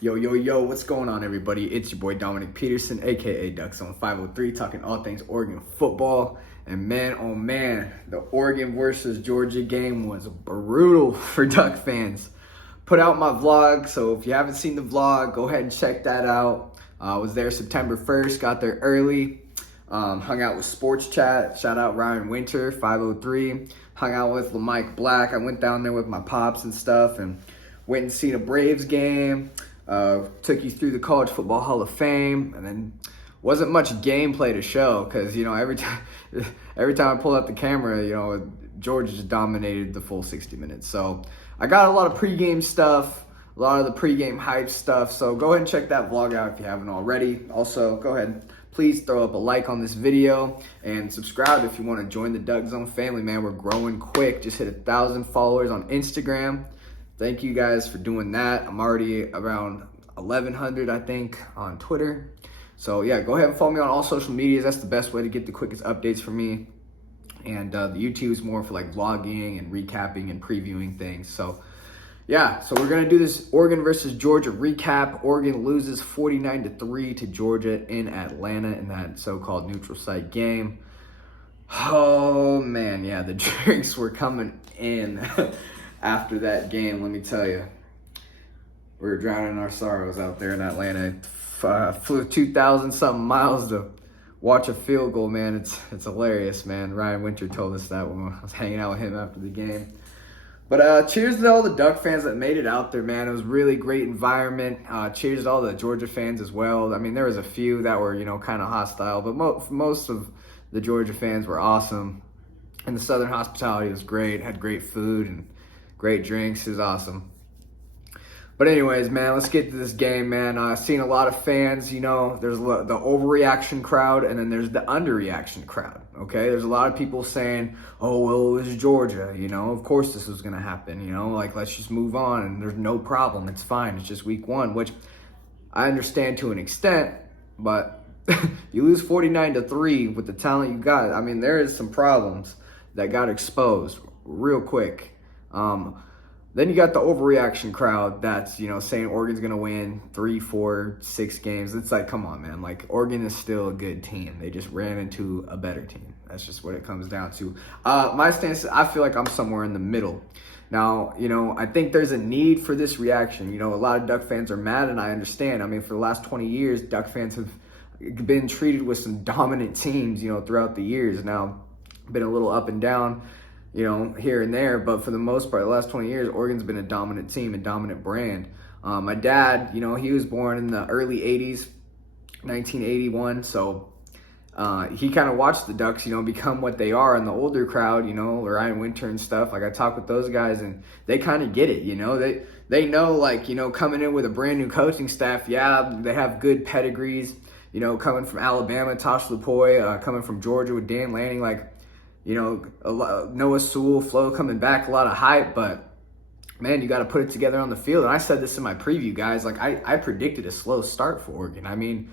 Yo, yo, yo, what's going on, everybody? It's your boy Dominic Peterson, aka Ducks on 503, talking all things Oregon football. And man, oh man, the Oregon versus Georgia game was brutal for Duck fans. Put out my vlog, so if you haven't seen the vlog, go ahead and check that out. I was there September 1st, got there early, hung out with Sports Chat. Shout out Ryan Winter, 503. Hung out with Mike Black. I went down there with my pops and stuff and went and seen a Braves game. Took you through the College Football Hall of Fame, and then wasn't much gameplay to show because every time I pulled out the camera, Georgia just dominated the full 60 minutes. So I got a lot of pregame stuff, a lot of the pregame hype stuff. So go ahead and check that vlog out if you haven't already. Also, go ahead, please throw up a like on this video and subscribe if you want to join the Duck Zone family. Man, we're growing quick. Just hit 1,000 followers on Instagram. Thank you guys for doing that. I'm already around 1,100, I think, on Twitter. So yeah, go ahead and follow me on all social medias. That's the best way to get the quickest updates from me. And the YouTube is more for like vlogging and recapping and previewing things. So yeah, so we're gonna do this Oregon versus Georgia recap. Oregon loses 49-3 to Georgia in Atlanta in that so-called neutral site game. Oh man, yeah, the drinks were coming in. After that game, let me tell you, we were drowning our sorrows out there in Atlanta. Flew 2,000 something miles to watch a field goal, man. It's hilarious, man. Ryan Winter told us that when I was hanging out with him after the game. But cheers to all the Duck fans that made it out there, man. It was really great environment. Cheers to all the Georgia fans as well. I mean, there was a few that were, kind of hostile, but most of the Georgia fans were awesome. And the Southern hospitality was great. Had great food and great drinks. Is awesome. But anyways, man, let's get to this game, man. I've seen a lot of fans, there's the overreaction crowd and then there's the underreaction crowd, okay? There's a lot of people saying, oh, well, it was Georgia, of course this was going to happen, like let's just move on and there's no problem. It's fine. It's just week one, which I understand to an extent, but you lose 49-3 with the talent you got. I mean, there is some problems that got exposed real quick. Then you got the overreaction crowd that's, saying Oregon's going to win 3, 4, 6 games. It's like, come on, man. Like, Oregon is still a good team. They just ran into a better team. That's just what it comes down to. My stance, I feel like I'm somewhere in the middle. Now, I think there's a need for this reaction. A lot of Duck fans are mad, and I understand. I mean, for the last 20 years, Duck fans have been treated with some dominant teams, throughout the years. Now, been a little up and down, here and there, but for the most part, the last 20 years, Oregon's been a dominant team, a dominant brand. My dad, he was born in the early 80s, 1981, so he kind of watched the Ducks, become what they are, and the older crowd, Ryan Winter and stuff, like I talk with those guys, and they kind of get it, they know, like, coming in with a brand new coaching staff, yeah, they have good pedigrees, coming from Alabama, Tosh Lupoy, coming from Georgia with Dan Lanning, like, Noah Sewell, Flo coming back, a lot of hype, but man, you got to put it together on the field. And I said this in my preview, guys, like I predicted a slow start for Oregon. I mean,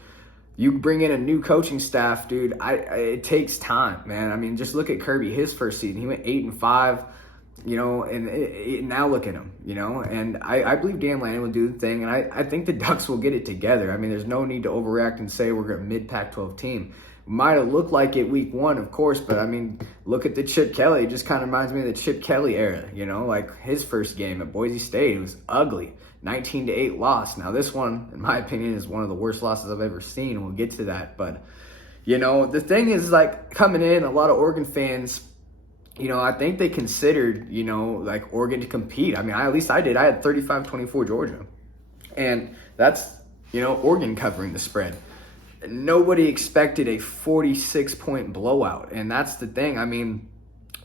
you bring in a new coaching staff, dude, it takes time, man. I mean, just look at Kirby, his first season, he went 8-5, and now look at him, and I believe Dan Lanning will do the thing, and I think the Ducks will get it together. I mean, there's no need to overreact and say we're a mid-Pac-12 team. Might have looked like it week one, of course, but I mean, look at the Chip Kelly. It just kind of reminds me of the Chip Kelly era, like his first game at Boise State. It was ugly, 19-8 loss. Now this one, in my opinion, is one of the worst losses I've ever seen. We'll get to that, but the thing is, like, coming in, a lot of Oregon fans, I think they considered, like Oregon to compete. I mean, at least I did. I had 35-24 Georgia, and that's Oregon covering the spread. Nobody expected a 46-point blowout, and that's the thing. I mean,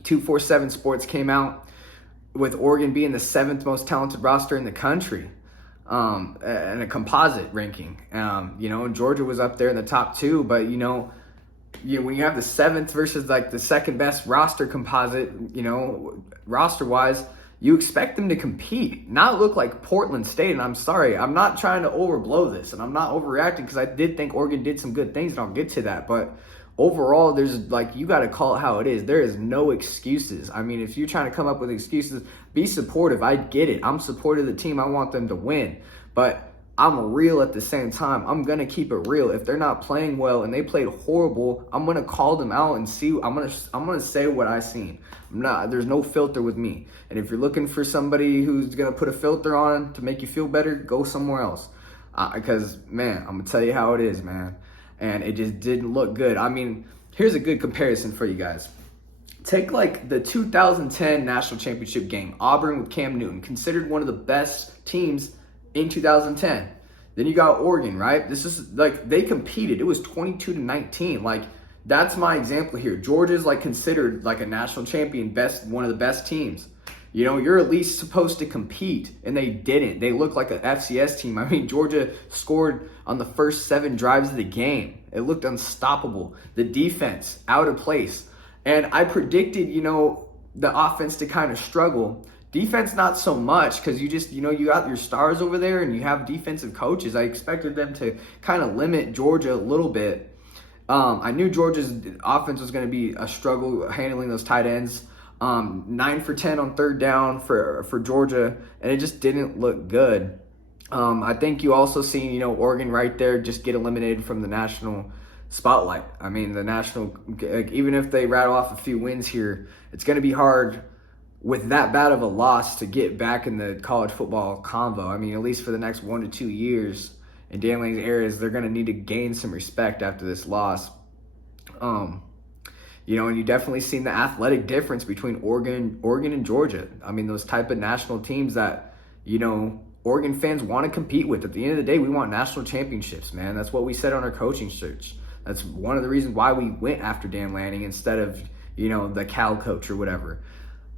247 Sports came out with Oregon being the 7th most talented roster in the country, and a composite ranking. And Georgia was up there in the top 2, but when you have the 7th versus like the 2nd best roster composite, roster-wise, you expect them to compete, not look like Portland State. And I'm sorry, I'm not trying to overblow this, and I'm not overreacting because I did think Oregon did some good things, and I'll get to that. But overall, there's like, you got to call it how it is. There is no excuses. I mean, if you're trying to come up with excuses, be supportive. I get it. I'm supportive of the team. I want them to win. But I'm real at the same time. I'm going to keep it real. If they're not playing well and they played horrible, I'm going to call them out and see. I'm going to say what I seen. There's no filter with me. And if you're looking for somebody who's going to put a filter on to make you feel better, go somewhere else. Because, man, I'm going to tell you how it is, man. And it just didn't look good. I mean, here's a good comparison for you guys. Take like the 2010 national championship game, Auburn with Cam Newton, considered one of the best teams in 2010. Then you got Oregon, right? This is like they competed. It was 22-19. Like that's my example here. Georgia's like considered like a national champion, one of the best teams. You know, you're at least supposed to compete, and they didn't. They looked like an FCS team. I mean, Georgia scored on the first 7 drives of the game. It looked unstoppable. The defense out of place. And I predicted, you know, the offense to kind of struggle. Defense, not so much, because you just, you know, you got your stars over there and you have defensive coaches. I expected them to kind of limit Georgia a little bit. I knew Georgia's offense was going to be a struggle handling those tight ends. 9 for 10 on third down for Georgia, and it just didn't look good. I think you also seen, you know, Oregon right there just get eliminated from the national spotlight. I mean, the national, even if they rattle off a few wins here, it's going to be hard with that bad of a loss to get back in the college football convo. I mean, at least for the next 1 to 2 years in Dan Lanning's areas, they're going to need to gain some respect after this loss. You know, and you definitely seen the athletic difference between Oregon and Georgia. I mean, those type of national teams that, you know, Oregon fans want to compete with. At the end of the day, we want national championships, man. That's what we said on our coaching search. That's one of the reasons why we went after Dan Lanning instead of, you know, the Cal coach or whatever.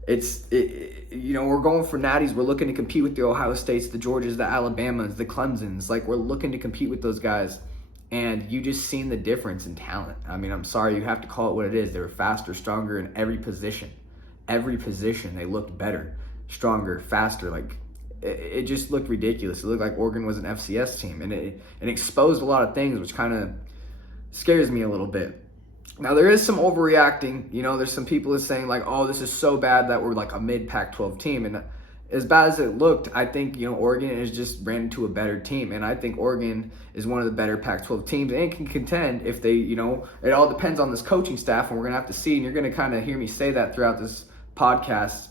You know, we're going for natties. We're looking to compete with the Ohio States, the Georgias, the Alabamas, the Clemsons. Like, we're looking to compete with those guys. And you just seen the difference in talent. I mean, I'm sorry, you have to call it what it is. They were faster, stronger in every position. Every position, they looked better, stronger, faster. Like, it just looked ridiculous. It looked like Oregon was an FCS team. And it exposed a lot of things, which kind of scares me a little bit. Now, there is some overreacting. You know, there's some people that's saying, like, oh, this is so bad that we're like a mid-Pac-12 team. And as bad as it looked, I think, you know, Oregon is just ran into a better team. And I think Oregon is one of the better Pac-12 teams and can contend if they, you know, it all depends on this coaching staff. And we're going to have to see. And you're going to kind of hear me say that throughout this podcast,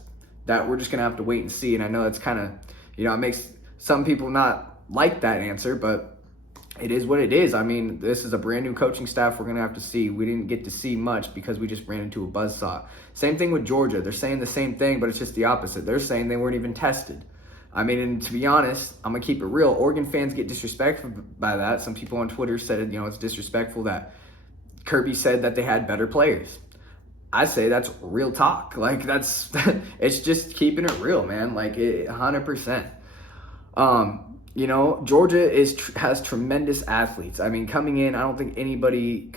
that we're just going to have to wait and see. And I know it's kind of, you know, it makes some people not like that answer, but it is what it is. I mean, this is a brand new coaching staff. We're going to have to see. We didn't get to see much because we just ran into a buzzsaw. Same thing with Georgia. They're saying the same thing, but it's just the opposite. They're saying they weren't even tested. I mean, and to be honest, I'm going to keep it real. Oregon fans get disrespectful by that. Some people on Twitter said, you know, it's disrespectful that Kirby said that they had better players. I say that's real talk. Like, that's, it's just keeping it real, man. Like, 100%. You know, Georgia has tremendous athletes. I mean, coming in, I don't think anybody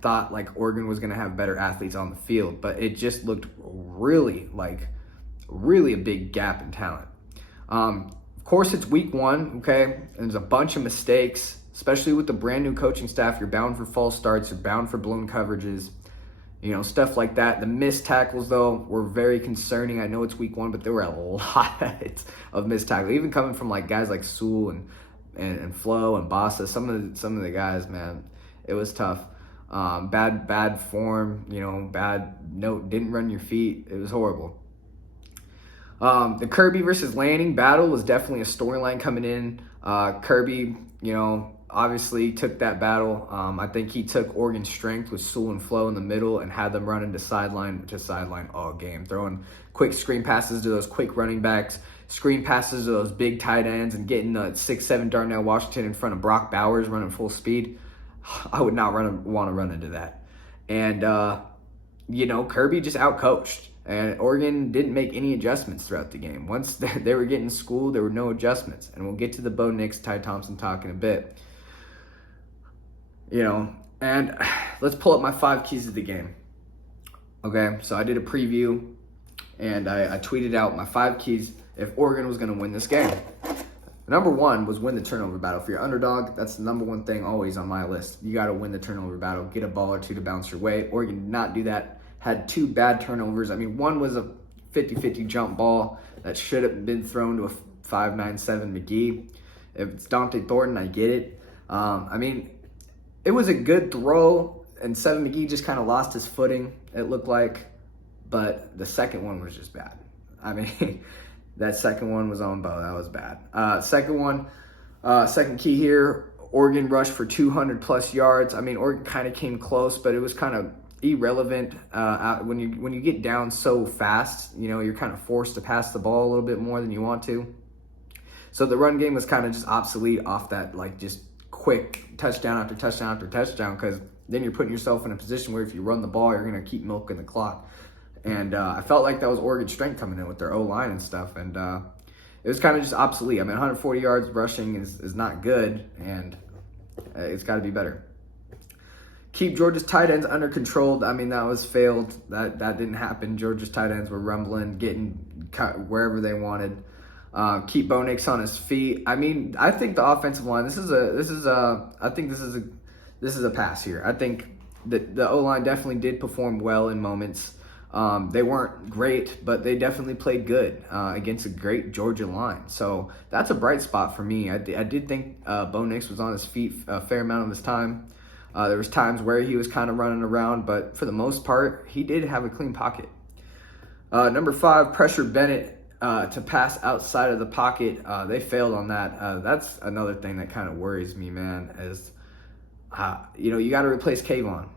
thought like Oregon was going to have better athletes on the field, but it just looked really a big gap in talent. Of course, it's week 1, okay? And there's a bunch of mistakes, especially with the brand new coaching staff. You're bound for false starts. You're bound for blown coverages. You know, stuff like that. The missed tackles, though, were very concerning. I know it's week 1, but there were a lot of missed tackles. Even coming from like guys like Sewell and Flo and Bossa. Some of the guys, man, it was tough. Bad form. You know, didn't run your feet. It was horrible. The Kirby versus Lanning battle was definitely a storyline coming in. Kirby, you know, obviously took that battle. I think he took Oregon's strength with Sewell and Flo in the middle and had them run into sideline to sideline all game, throwing quick screen passes to those quick running backs, screen passes to those big tight ends, and getting the 6'7" Darnell Washington in front of Brock Bowers running full speed. I would not want to run into that. And, you know, Kirby just outcoached. And Oregon didn't make any adjustments throughout the game. Once they were getting schooled, there were no adjustments. And we'll get to the Bo Nix, Ty Thompson talk in a bit. You know, and let's pull up my 5 keys of the game. Okay, so I did a preview, and I tweeted out my 5 keys if Oregon was going to win this game. Number 1 was win the turnover battle. For your underdog, that's the number 1 thing always on my list. You got to win the turnover battle. Get a ball or 2 to bounce your way. Oregon did not do that. Had 2 bad turnovers. I mean, one was a 50-50 jump ball that should have been thrown to a 5'9" McGee. If it's Dante Thornton, I get it. I mean, it was a good throw, and Seven McGee just kind of lost his footing, it looked like. But the second one was just bad. I mean, that second one was on Bo. That was bad. Second key here, Oregon rushed for 200-plus yards. I mean, Oregon kind of came close, but it was kind of irrelevant. When you get down so fast, you're kind of forced to pass the ball a little bit more than you want to. So the run game was kind of just obsolete off that, just quick touchdown after touchdown after touchdown, because then you're putting yourself in a position where if you run the ball, you're going to keep milking the clock. And I felt like that was Oregon's strength coming in with their O-line and stuff. And it was kind of just obsolete. I mean, 140 yards rushing is not good, and it's got to be better. Keep Georgia's tight ends under control. I mean, that was failed. That didn't happen. Georgia's tight ends were rumbling, getting cut wherever they wanted. Keep Bo Nix on his feet. I mean, I think the offensive line. This is a pass here. I think that the O-line definitely did perform well in moments. They weren't great, but they definitely played good against a great Georgia line. So that's a bright spot for me. I did think Bo Nix was on his feet a fair amount of his time. There was times where he was kind of running around, but for the most part, he did have a clean pocket. Number 5, pressure Bennett to pass outside of the pocket. They failed on that. That's another thing that kind of worries me, man, is, you got to replace Kayvon.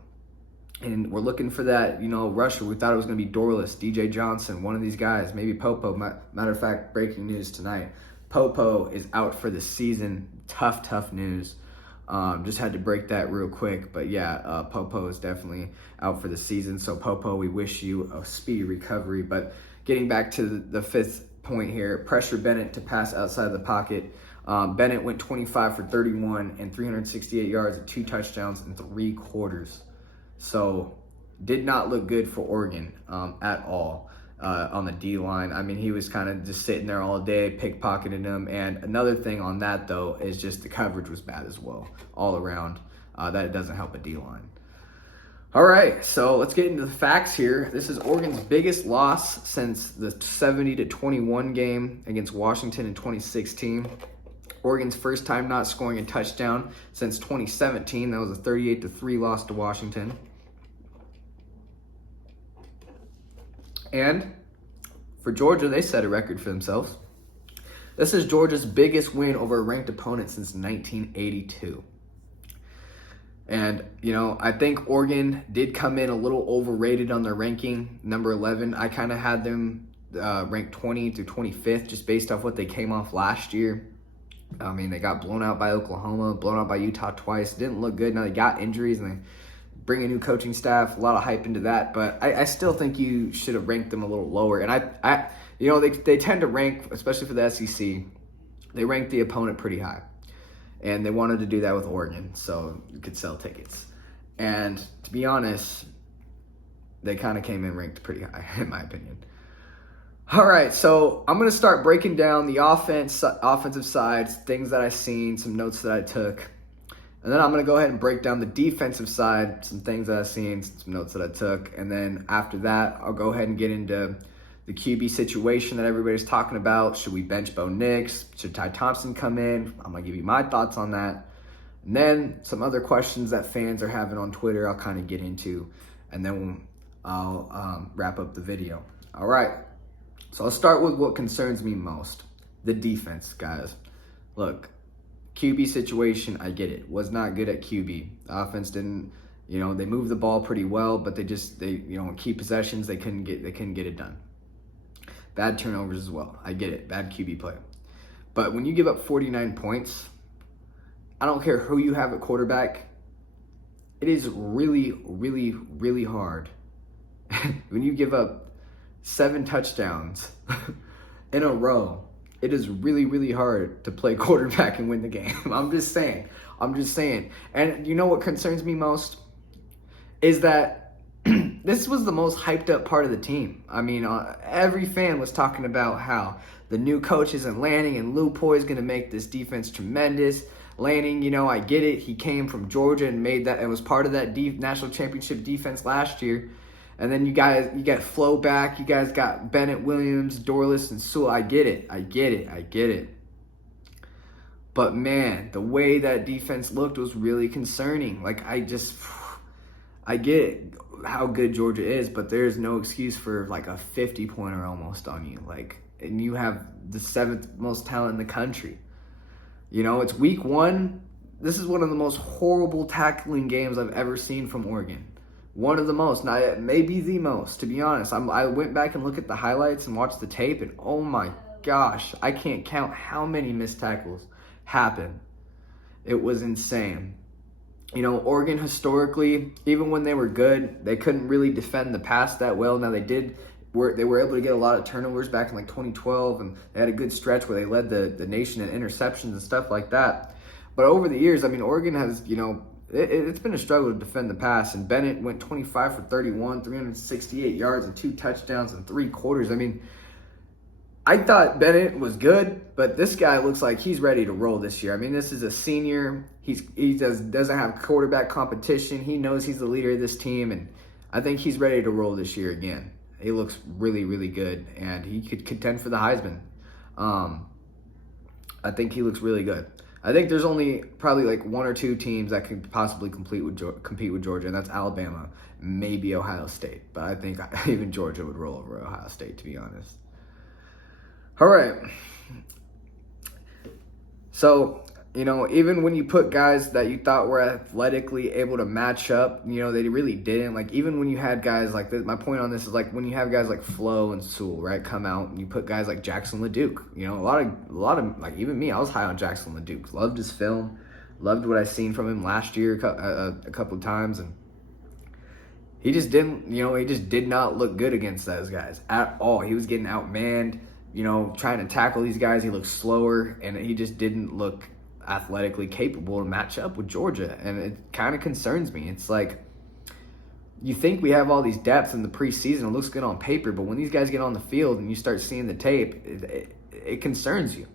And we're looking for that, rusher. We thought it was going to be Dorless, DJ Johnson, one of these guys, maybe Popo. Matter of fact, breaking news tonight. Popo is out for the season. Tough news. Just had to break that real quick. But yeah, Popo is definitely out for the season. So Popo, we wish you a speedy recovery. But getting back to the 5th point here, pressure Bennett to pass outside of the pocket. Bennett went 25 for 31 and 368 yards and 2 touchdowns in 3 quarters. So, did not look good for Oregon at all on the D-line. I mean, he was kind of just sitting there all day, pickpocketing them. And another thing on that, though, is just the coverage was bad as well, all around. That doesn't help a D-line. All right, so let's get into the facts here. This is Oregon's biggest loss since the 70-21 game against Washington in 2016. Oregon's first time not scoring a touchdown since 2017. That was a 38-3 loss to Washington. And for Georgia, they set a record for themselves. This is Georgia's biggest win over a ranked opponent since 1982. And, I think Oregon did come in a little overrated on their ranking, number 11. I kind of had them ranked 20 to 25th just based off what they came off last year. I mean, they got blown out by Oklahoma, blown out by Utah twice. Didn't look good. Now they got injuries and they bring a new coaching staff. A lot of hype into that. But I still think you should have ranked them a little lower. And they tend to rank, especially for the SEC, they rank the opponent pretty high. And they wanted to do that with Oregon, so you could sell tickets. And to be honest, they kind of came in ranked pretty high, in my opinion. All right, so I'm going to start breaking down the offensive sides, things that I've seen, some notes that I took. And then I'm going to go ahead and break down the defensive side, some things that I've seen, some notes that I took. And then after that, I'll go ahead and get into the QB situation that everybody's talking about. Should we bench Bo Nix? Should Ty Thompson come in? I'm going to give you my thoughts on that. And then some other questions that fans are having on Twitter I'll kind of get into. And then I'll wrap up the video. All right. So I'll start with what concerns me most. The defense, guys. Look, QB situation, I get it. Was not good at QB. The offense didn't, they moved the ball pretty well, but they key possessions, they couldn't get it done. Bad turnovers as well. I get it. Bad QB play. But when you give up 49 points, I don't care who you have at quarterback, it is really, really, really hard. When you give up 7 touchdowns in a row, it is really, really hard to play quarterback and win the game. I'm just saying. And you know what concerns me most? Is that this was the most hyped up part of the team. I mean, every fan was talking about how the new coach isn't Lanning and Lupoy is going to make this defense tremendous. Lanning, I get it. He came from Georgia and made that and was part of that national championship defense last year. And then you got Flo back. You guys got Bennett, Williams, Dorless, and Sewell. I get it. But man, the way that defense looked was really concerning. Like, I get how good Georgia is, but there's no excuse for like a 50-pointer almost on you. Like, and you have the 7th most talent in the country. You know, it's week 1. This is one of the most horrible tackling games I've ever seen from Oregon. One of the most, not maybe the most, to be honest. I went back and looked at the highlights and watched the tape, and oh my gosh, I can't count how many missed tackles happened. It was insane. You know, Oregon historically, even when they were good, they couldn't really defend the pass that well. Now they were able to get a lot of turnovers back in like 2012, and they had a good stretch where they led the nation in interceptions and stuff like that. But over the years, I mean, Oregon has, you know, it's been a struggle to defend the pass, and Bennett went 25 for 31, 368 yards and 2 touchdowns in 3 quarters. I mean, I thought Bennett was good, but this guy looks like he's ready to roll this year. I mean, this is a senior. He doesn't have quarterback competition. He knows he's the leader of this team, and I think he's ready to roll this year again. He looks really, really good, and he could contend for the Heisman. I think he looks really good. I think there's only probably like 1 or 2 teams that could possibly compete with Georgia, and that's Alabama, maybe Ohio State. But I think even Georgia would roll over Ohio State, to be honest. All right. So, you know, even when you put guys that you thought were athletically able to match up, you know, they really didn't. Like, even when you had guys like this, my point on this is like when you have guys like Flo and Sewell, right, come out, and you put guys like Jackson LeDuc. You know, a lot of like, even me, I was high on Jackson LeDuc. Loved his film, loved what I seen from him last year a couple of times, and he just did not look good against those guys at all. He was getting outmanned. You know, trying to tackle these guys, he looked slower, and he just didn't look athletically capable to match up with Georgia, and it kind of concerns me. It's like, you think we have all these depths in the preseason, it looks good on paper, but when these guys get on the field and you start seeing the tape, it concerns you.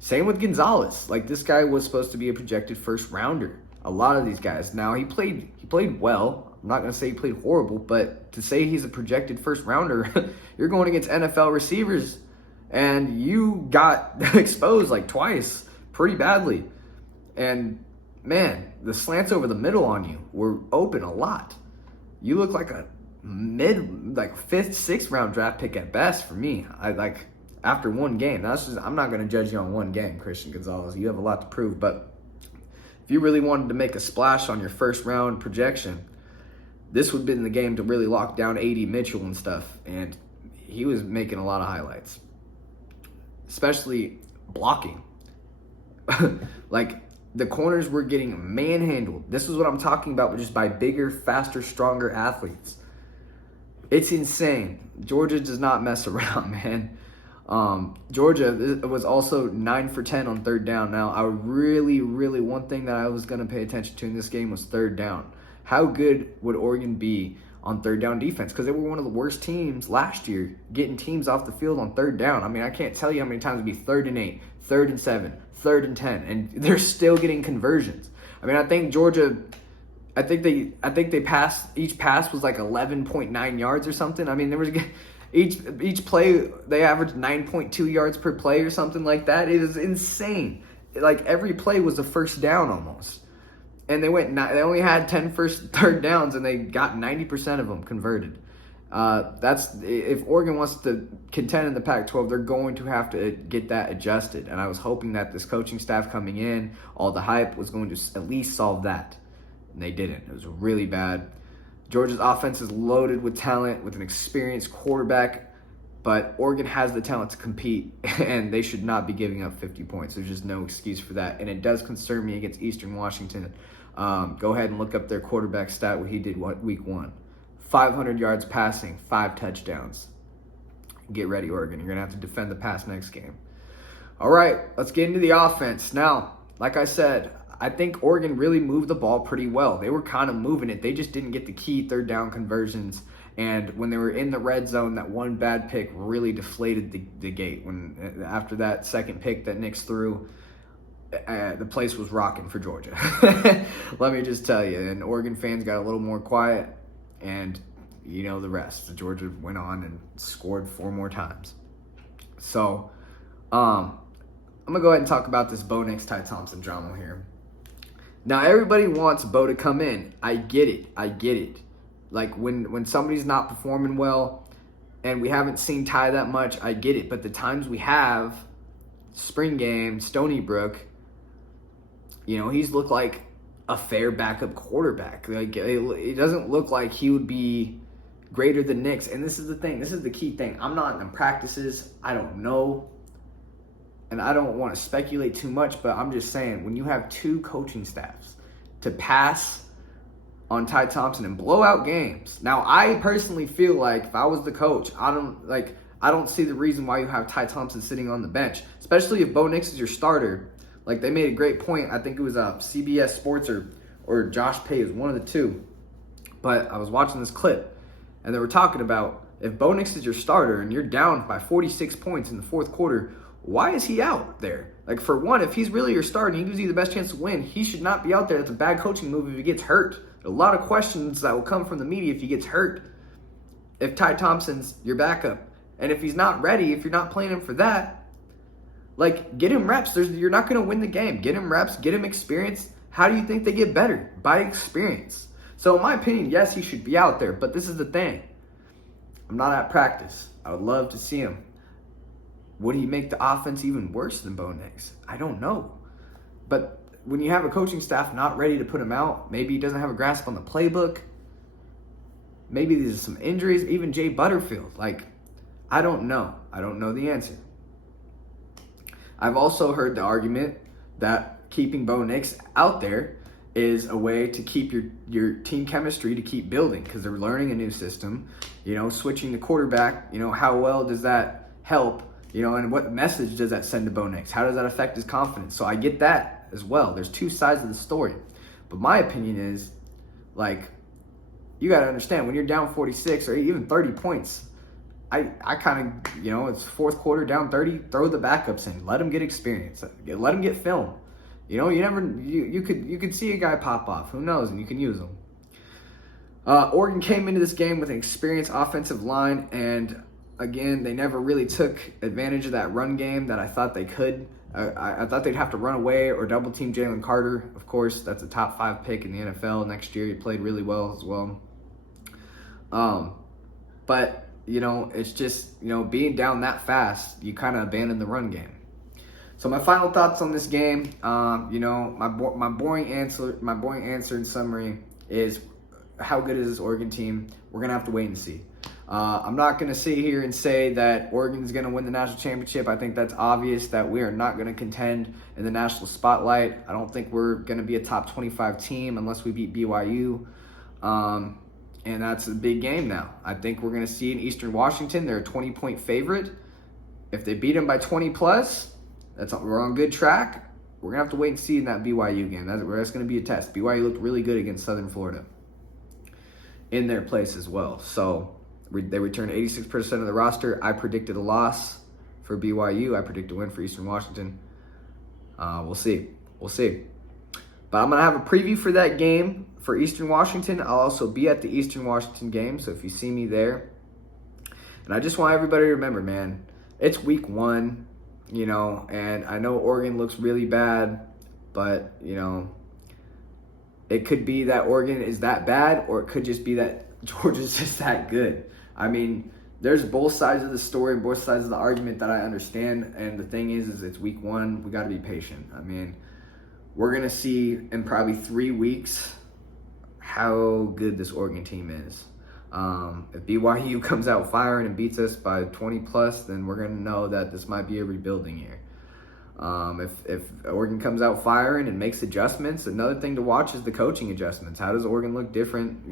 Same with Gonzalez. Like, this guy was supposed to be a projected first rounder. A lot of these guys. Now, he played well. I'm not going to say he played horrible, but to say he's a projected first rounder, you're going against NFL receivers, and you got exposed like twice pretty badly. And man, the slants over the middle on you were open a lot. You look like a like 5th, 6th round draft pick at best for me. After one game. I'm not going to judge you on one game, Christian Gonzalez. You have a lot to prove, but if you really wanted to make a splash on your first round projection, this would have been the game to really lock down A.D. Mitchell and stuff. And he was making a lot of highlights, especially blocking. Like, the corners were getting manhandled. This is what I'm talking about, but just by bigger, faster, stronger athletes. It's insane. Georgia does not mess around, man. Georgia was also 9 for 10 on 3rd down. Now, one thing that I was going to pay attention to in this game was 3rd down. How good would Oregon be on 3rd down defense? Because they were one of the worst teams last year getting teams off the field on 3rd down. I mean, I can't tell you how many times it'd be 3rd and 8, 3rd and 7, 3rd and 10, and they're still getting conversions. I mean, I think Georgia, I think they passed, each pass was like 11.9 yards or something. I mean, there was each play they averaged 9.2 yards per play or something like that. It is insane. Like, every play was a first down almost. And they only had 10 3rd downs, and they got 90% of them converted. If Oregon wants to contend in the Pac-12, they're going to have to get that adjusted. And I was hoping that this coaching staff coming in, all the hype, was going to at least solve that. And they didn't. It was really bad. Georgia's offense is loaded with talent, with an experienced quarterback, but Oregon has the talent to compete, and they should not be giving up 50 points. There's just no excuse for that. And it does concern me against Eastern Washington. Go ahead and look up their quarterback stat, what he did week 1. 500 yards passing, 5 touchdowns. Get ready, Oregon. You're going to have to defend the pass next game. All right, let's get into the offense. Now, like I said, I think Oregon really moved the ball pretty well. They were kind of moving it. They just didn't get the key 3rd down conversions. And when they were in the red zone, that one bad pick really deflated the gate. After that 2nd pick that Nix threw, the place was rocking for Georgia. Let me just tell you. And Oregon fans got a little more quiet, and you know the rest. Georgia went on and scored 4 more times. So, I'm going to go ahead and talk about this Bo Nix, Ty Thompson drama here. Now, everybody wants Bo to come in. I get it. Like, when somebody's not performing well and we haven't seen Ty that much, I get it. But the times we have, spring game, Stony Brook, he's looked like a fair backup quarterback. Like, it doesn't look like he would be greater than Nix. And this is the thing. This is the key thing. I'm not in practices. I don't know. And I don't want to speculate too much, but I'm just saying, when you have two coaching staffs to pass on Ty Thompson and blow out games. Now, I personally feel like if I was the coach, I don't see the reason why you have Ty Thompson sitting on the bench, especially if Bo Nix is your starter. Like, they made a great point. I think it was CBS Sports or Josh Pay, one of the two. But I was watching this clip, and they were talking about if Bo Nix is your starter and you're down by 46 points in the fourth quarter, why is he out there? Like, for one, if he's really your starter and he gives you the best chance to win, he should not be out there. That's a bad coaching move if he gets hurt. A lot of questions that will come from the media if he gets hurt, if Ty Thompson's your backup. And if he's not ready, if you're not playing him for that, like, get him reps. You're not going to win the game. Get him reps. Get him experience. How do you think they get better? By experience. So in my opinion, yes, he should be out there. But this is the thing. I'm not at practice. I would love to see him. Would he make the offense even worse than Bo Nix? I don't know. But when you have a coaching staff not ready to put him out, maybe he doesn't have a grasp on the playbook. Maybe there's some injuries. Even Jay Butterfield. Like, I don't know. I don't know the answer. I've also heard the argument that keeping Bo Nix out there is a way to keep your team chemistry to keep building because they're learning a new system. Switching the quarterback, how well does that help? And what message does that send to Bo Nix? How does that affect his confidence? So I get that as well. There's two sides of the story. But my opinion is, like, you got to understand, when you're down 46 or even 30 points, I kind of, it's fourth quarter, down 30, throw the backups in. Let them get experience. Let them get film. You could see a guy pop off. Who knows? And you can use them. Oregon came into this game with an experienced offensive line, and again, they never really took advantage of that run game that I thought they could. I thought they'd have to run away or double team Jalen Carter. Of course, that's a top 5 pick in the NFL next year. He played really well as well. But, it's just, being down that fast, you kind of abandon the run game. So my final thoughts on this game, my boring answer in summary is, how good is this Oregon team? We're going to have to wait and see. I'm not going to sit here and say that Oregon's going to win the national championship. I think that's obvious that we are not going to contend in the national spotlight. I don't think we're going to be a top 25 team unless we beat BYU. And that's a big game now. I think we're going to see in Eastern Washington, they're a 20-point favorite. If they beat them by 20 plus, we're on good track. We're going to have to wait and see in that BYU game. That's going to be a test. BYU looked really good against Southern Florida in their place as well. So they returned 86% of the roster. I predicted a loss for BYU. I predicted a win for Eastern Washington. We'll see. But I'm going to have a preview for that game for Eastern Washington. I'll also be at the Eastern Washington game, so if you see me there. And I just want everybody to remember, man, it's week 1, and I know Oregon looks really bad, but, it could be that Oregon is that bad, or it could just be that Georgia's just that good. I mean, there's both sides of the story, both sides of the argument that I understand. And the thing is it's week 1. We got to be patient. I mean, we're going to see in probably 3 weeks how good this Oregon team is. If BYU comes out firing and beats us by 20 plus, then we're going to know that this might be a rebuilding year. If Oregon comes out firing and makes adjustments, another thing to watch is the coaching adjustments. How does Oregon look different?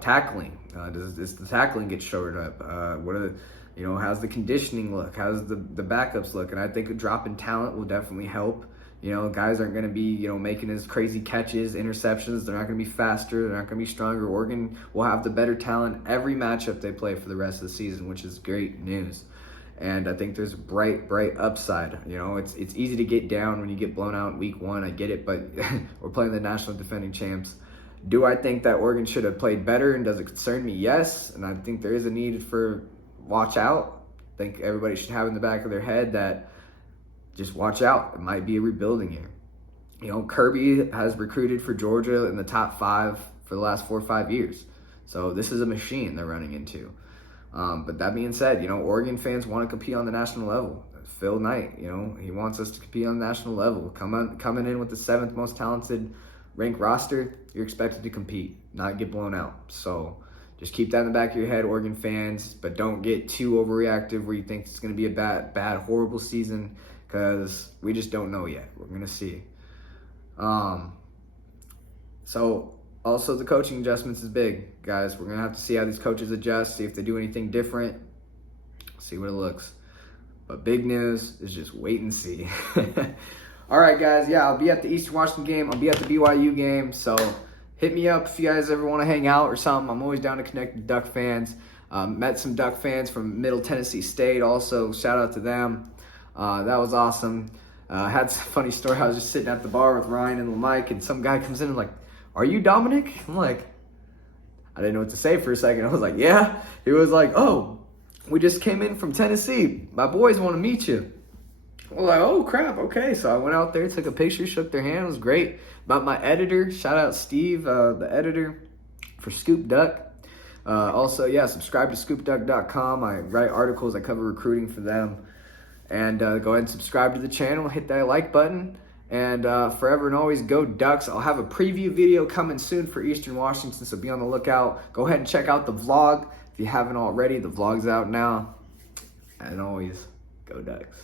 Tackling. Does the tackling get shored up? How's the conditioning look? How's the backups look? And I think a drop in talent will definitely help. Guys aren't going to be, making as crazy catches, interceptions. They're not going to be faster. They're not going to be stronger. Oregon will have the better talent every matchup they play for the rest of the season, which is great news. And I think there's a bright upside. It's easy to get down when you get blown out in week 1. I get it, but we're playing the national defending champs. Do I think that Oregon should have played better, and does it concern me? Yes. And I think there is a need for watch out. I think everybody should have in the back of their head that just watch out. It might be a rebuilding year. You know, Kirby has recruited for Georgia in the top 5 for the last 4 or 5 years. So this is a machine they're running into. But that being said, you know, Oregon fans want to compete on the national level. Phil Knight, you know, he wants us to compete on the national level. Coming in with the 7th most talented ranked roster, you're expected to compete, not get blown out. So just keep that in the back of your head, Oregon fans, but don't get too overreactive where you think it's going to be a bad, horrible season, because we just don't know yet. We're going to see. So also the coaching adjustments is big, guys. We're going to have to see how these coaches adjust, see if they do anything different, see what it looks. But big news is just wait and see. All right, guys. Yeah, I'll be at the Eastern Washington game. I'll be at the BYU game. So hit me up if you guys ever want to hang out or something. I'm always down to connect with Duck fans. Met some Duck fans from Middle Tennessee State also. Shout out to them. That was awesome. Had some funny story. I was just sitting at the bar with Ryan and Mike, and some guy comes in and like, "Are you Dominic?" I'm like, I didn't know what to say for a second. I was like, "Yeah." He was like, "Oh, we just came in from Tennessee. My boys want to meet you." I was like, "Oh, crap. Okay." So I went out there, took a picture, shook their hand. It was great. About my editor, shout out Steve, the editor for Scoop Duck. Also, yeah, subscribe to scoopduck.com. I write articles. I cover recruiting for them. And go ahead and subscribe to the channel. Hit that like button. And forever and always, go Ducks. I'll have a preview video coming soon for Eastern Washington, so be on the lookout. Go ahead and check out the vlog. If you haven't already, the vlog's out now. And always, go Ducks.